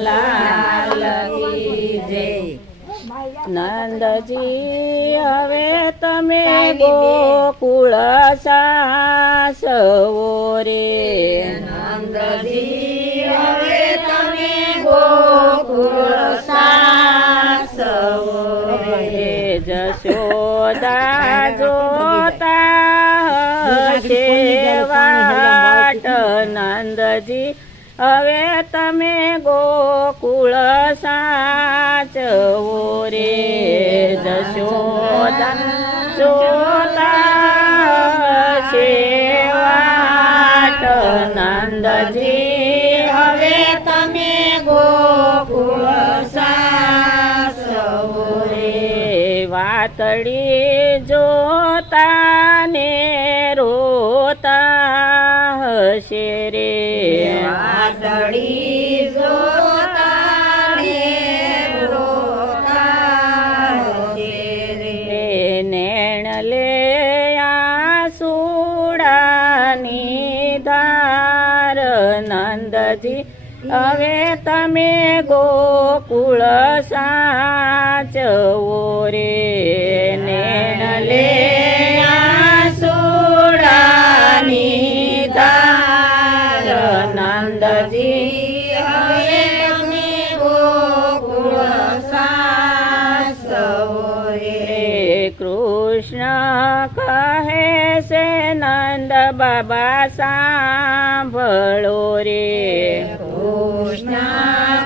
લાલ કી જય નંદજી હવે તમે ગોકુળ સાસવો રે નંદજી હવે તમે ગોકુળ સાસવો રે જશોદા જોતા હશે વાટ નંદજી હવે તમે ગોકુળ સાચવો રે જશોદા જોતા સેવાટ નંદજી. હવે તમે ગોકુળ સાચવો વાતડી જોતા ને રોતા હશે રે. નંદજી હવે તમે ગોકુળ સાચવો રે. બાબા સાંભળો રે. કૃષ્ણ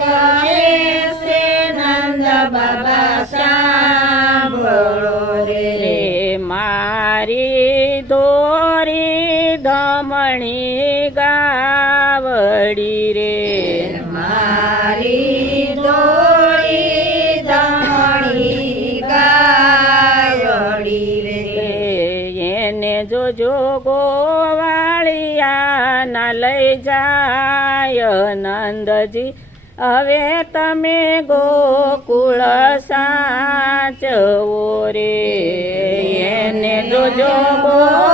કહે નંદ બાબા સાંભળો હવે તમે ગોકુળ સાચવો રે. એને જોજો ગોવાળિયા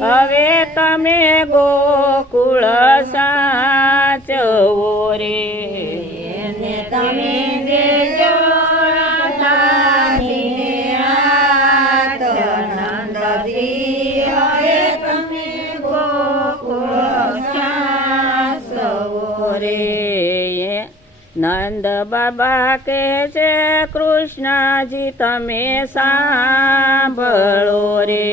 હવે તમે ગોકુળ સાચવો રે. તમે દેજો નંદ બાબા કે છે કૃષ્ણજી તમે સાંભળો રે.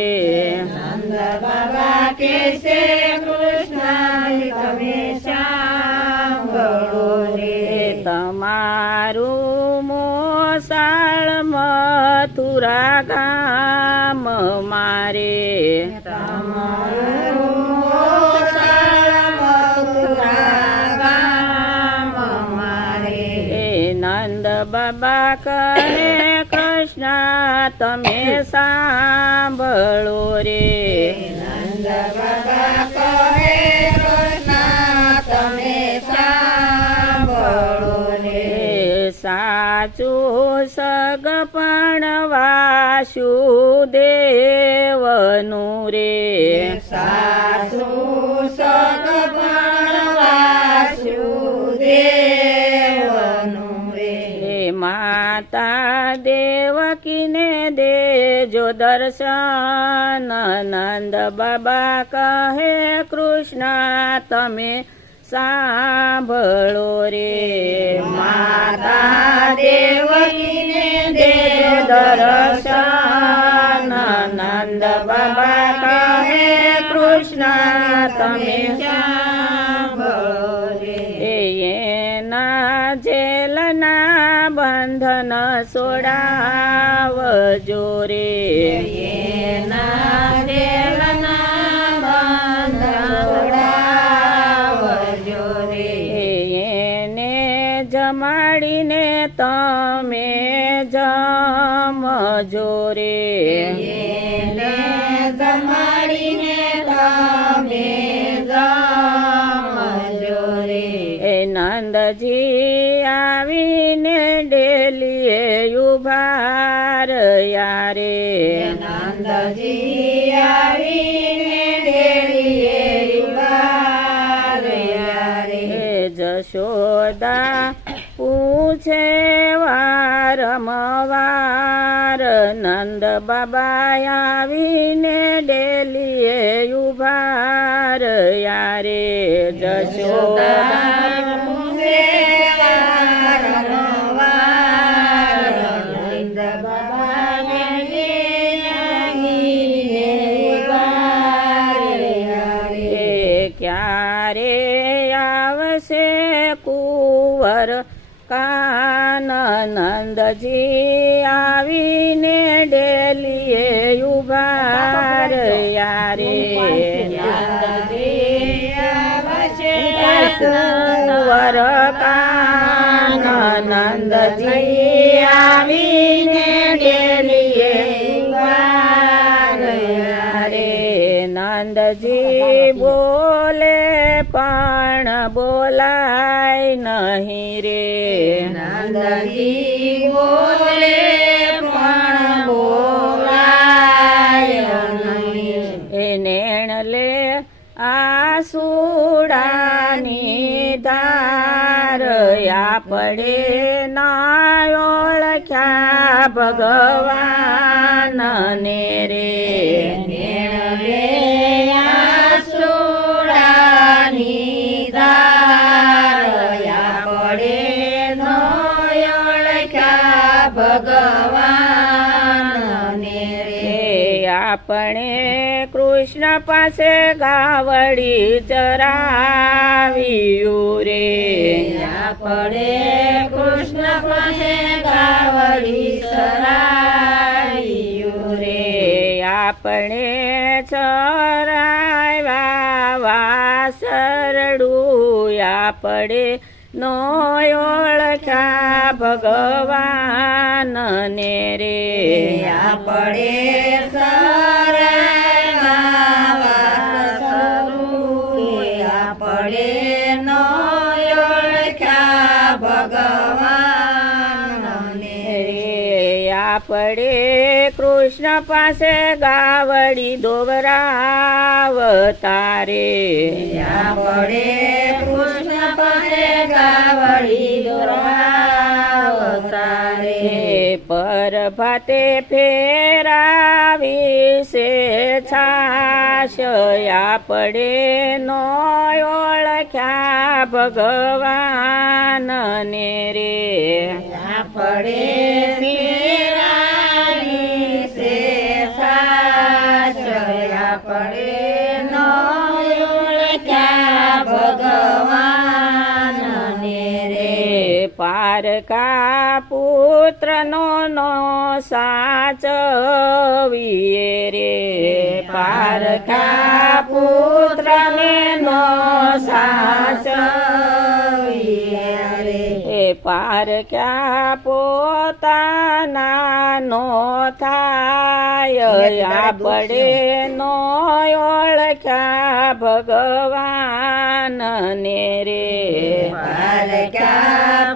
બાબા કહે છે કૃષ્ણજી તમે સાંભળો રે તમારું મોસાળ મથુરા ગામ મારે તમારું મોસાળ મથુરા ગામ મારે નંદ બાબા કહે કૃષ્ણ તમે સાંભળો રે સગપણ વાસુદેવનું રે. સાસુ સગપણ વાસુદેવનું રે. માતા દેવકીને દેજો દર્શન. નંદ બાબા કહે કૃષ્ણ તમે સાંભળો રે માતા દેવકીને દેજો દર્શન. નંદ બાબા કહે કૃષ્ણ તમે એના જેલના બંધન છોડાવજો રે. જમાડીને નંદજી આવીને ડેલીએ ઉભાર યારે નંદજી બાબા આવીને ડેલીએ ઉભાર યારે જશોદા ક્યારે આવશે કુંવર? કાન નંદજી આવીને ડેલીએ ઉભાર યારે. નંદજી કાનંદજી આવીને ડેલીએ નંદજી બોલે પણ બોલાય નહીં રે. બોલે લે આસુડાની ધાર આપણે ના ઓળખ્યા ભગવાન ને રે. કૃષ્ણ પાસે ગાવડી ચરાવ્યું રે આપણે કૃષ્ણ પાસે ગાવડી સરાયું રે આપણે ચરાવ્યા વાસરડું આપણે નો ઓળખ્યા ભગવાન ને રે આપણે આપણે આપણે કૃષ્ણ પાસે ગાવડી દોવરાવતા રે આપણે કૃષ્ણ પાસે ગાવડી દોરાવતારે એ પર ભાતે ફેરાવી છે છાશ આપણે નો ઓળખ્યા ભગવાન પારકા પુત્રનો નો સાચવીએ રે. પારકા પુત્રને નો સાચવીએ રે. પારકા પોતાના નો થાય. આપણે નો ઓળખ્યા ભગવાન ને રે પારકા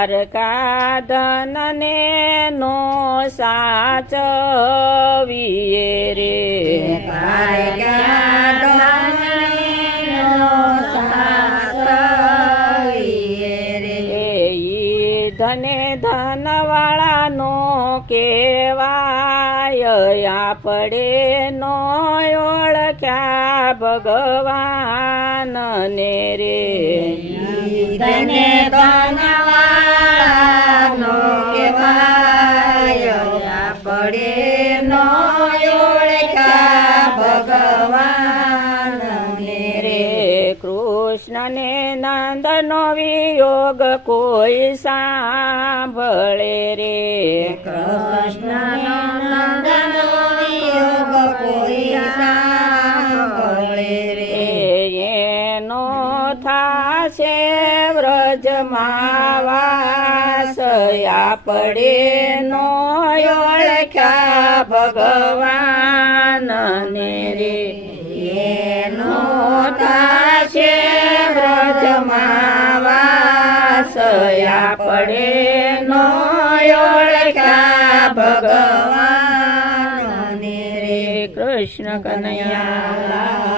પારકા ધનને નો સાચવીએ રે. પારકા ધનનો સાસવીએ રે. ઈ ધને ધનવાળાનો કેવાય આપણે ઓળખ્યા ભગવાન ને રે. તને ધનવાળાનો કહેવાય આપણે નો રે. રે કૃષ્ણને નંદનો વિયોગ કોઈ સાંભળે રે. કૃષ્ણનો આપણે નો ઓળખ્યા ભગવાન ને રે. એનો તાશે વ્રજમાં વાસ આપણે નો ઓળખ્યા ભગવાન રે. કૃષ્ણ કનૈયા